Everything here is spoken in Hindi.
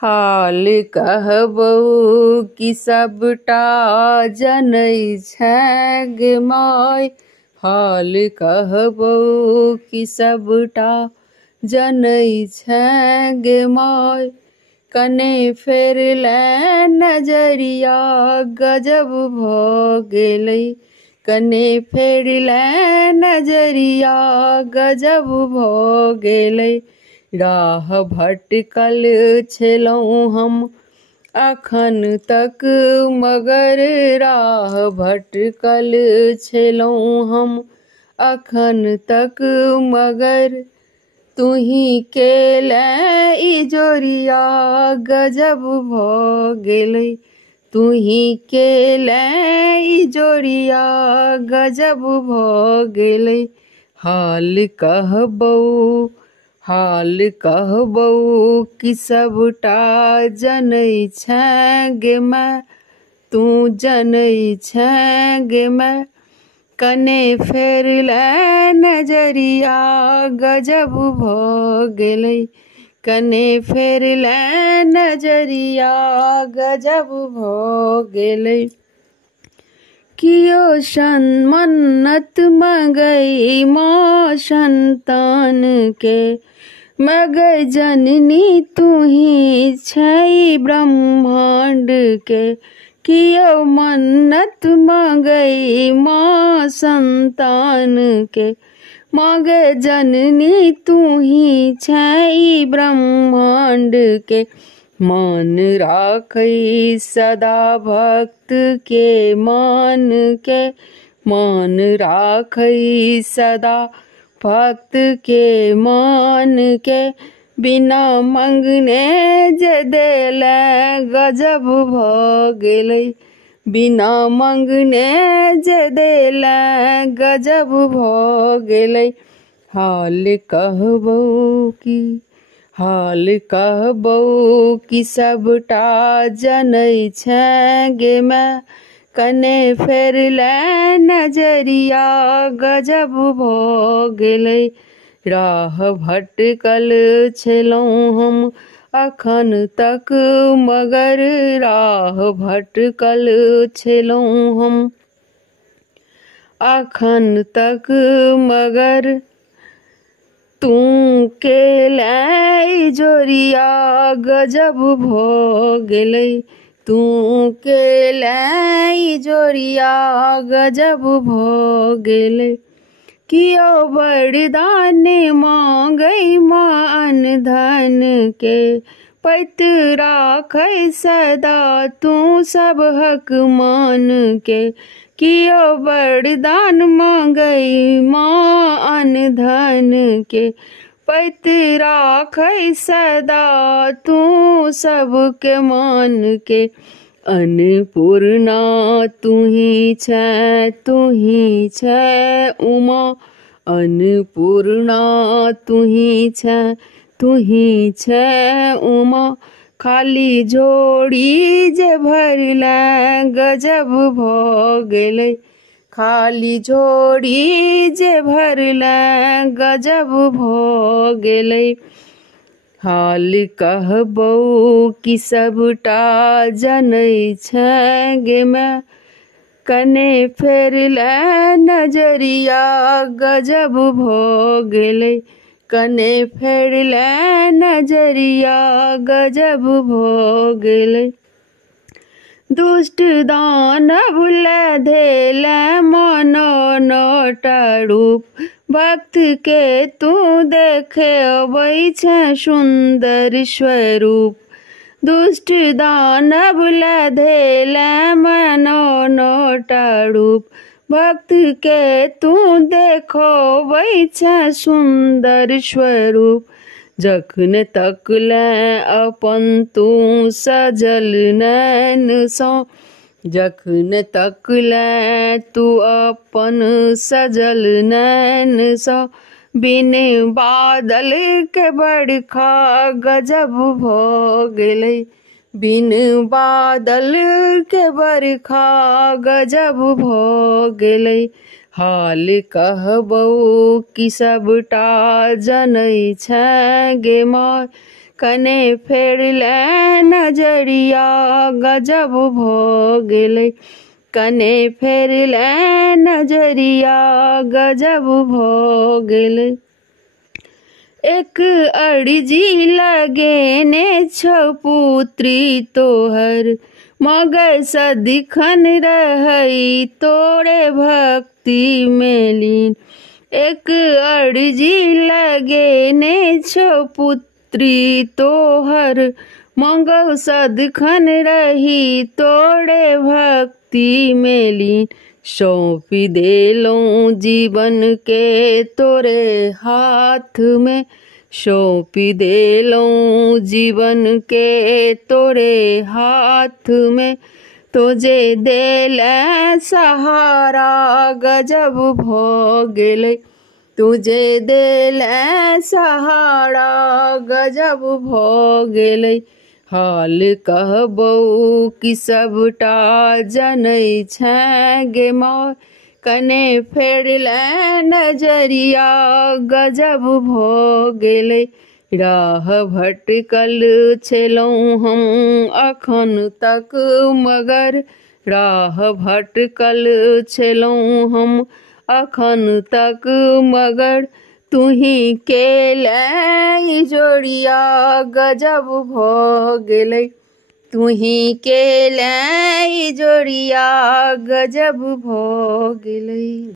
हाल कहबौ कि सबटा जनै छै गे माय। हाल कहबौ कि सबटा जनै छै गे माय। कने फेर ले नजरिया गजब भ गेलै। कने फेर ले नजरिया गजब भ गेलै। राह भटकल छलहुँ हम अखन तक मगर राह भटकल छलहुँ हम अखन तक मगर। तुही केले ई जोरिया गजब भ गेलै। तुही केले ई जोरिया गजब भ गेलै। हाल कहबौ कि सबटा जनै छै गे माय। तू जनै छै गे माय। कने फेर ले नजरिया गजब भ गेलै। कने फेर ले नजरिया गजब भ गेलै। कियो मन्नत मंगै माँ संतान के। मगै जननी तुही छै ब्रह्मांड के। कियो मन्नत मंगै माँ संतान के। मगै जननी तुही छै ब्रह्मांड के। मान राखै सदा भक्त के मान के। मान राखै सदा भक्त के मान के। बिना मंगने जे देले गजब भ गेलै। बिना मंगने जे देले गजब भ गेलै। हाल कहबौ कि सबटा जनै छै गे माय। कने फेर ले नजरिया गजब भ गेलै। राह भटकल छलहुँ हम अखन तक मगर राह भटकल छलहुँ हम अखन तक मगर। तू केले ई जोरिया गजब भ गेलै। तू केले ई जोरिया गजब भ गेलै। कियो वरदान मांगै मान धन के। पैत राखै सदा तू सबहक मान के। कियो वरदान मांगै मान धन के। पैत राखै सदा तू सबके मान के। अन्नपूर्णा तुही छै उमा। अन्नपूर्णा तुही छै उमा। खाली झोड़ी जे भरले गजब भ गेलै। खाली झोड़ी जे भरले गजब भ गेलै। हाल कहबौ कि सबटा जनै छै गे माय। कने फेर ले नजरिया गजब भ गेलै। कने फेर ले नजरिया गजब भ गेलै। दुष्ट दानव ले धेले मानो नौटा रूप। भक्त के तू देखे अबै छै सुंदर स्वरूप। दुष्ट दानव ले धेले मानो नौटा रूप। भक्त के तू देखबै छै सुंदर स्वरूप। जखन तकले अपन तू सजल नैन सँ। जखन तकले तू अपन सजल नैन सँ। बिन बादल के बरखा गजब भ गेलै। बिन बादल के बरखा गजब भ गेलै। हाल कहबौ कि सबटा जनै छै गे माय। कने फेरले नजरिया गजब भ गेलै कने फेरले नजरिया गजब भ गेलै। एक अर्जी लगेने छौ पुत्री तोहर मगर सदिखन रहई तोरे भक्ति में लीन। एक अर्जी लगेने छौ पुत्री तोहर मगर सदिखन रही तोरे भक्ति में लीन। सौंपी देलौं जीवन के तोरे हाथ में सौंपी देलौं जीवन के तोरे हाथ में तुझे देले सहारा गजब भ गेलै तुझे देले सहारा गजब भ गेलै। हाल कहबौ कि सबटा जनै छै गे माय कने फेरले नजरिया गजब भ गेलै। राह भटकल छेलौं हम अखन तक मगर राह भटकल छेलौं हम अखन तक मगर तुही केले जोड़िया गजब भ गेलै तुही केले जोड़िया गजब भ गेलै।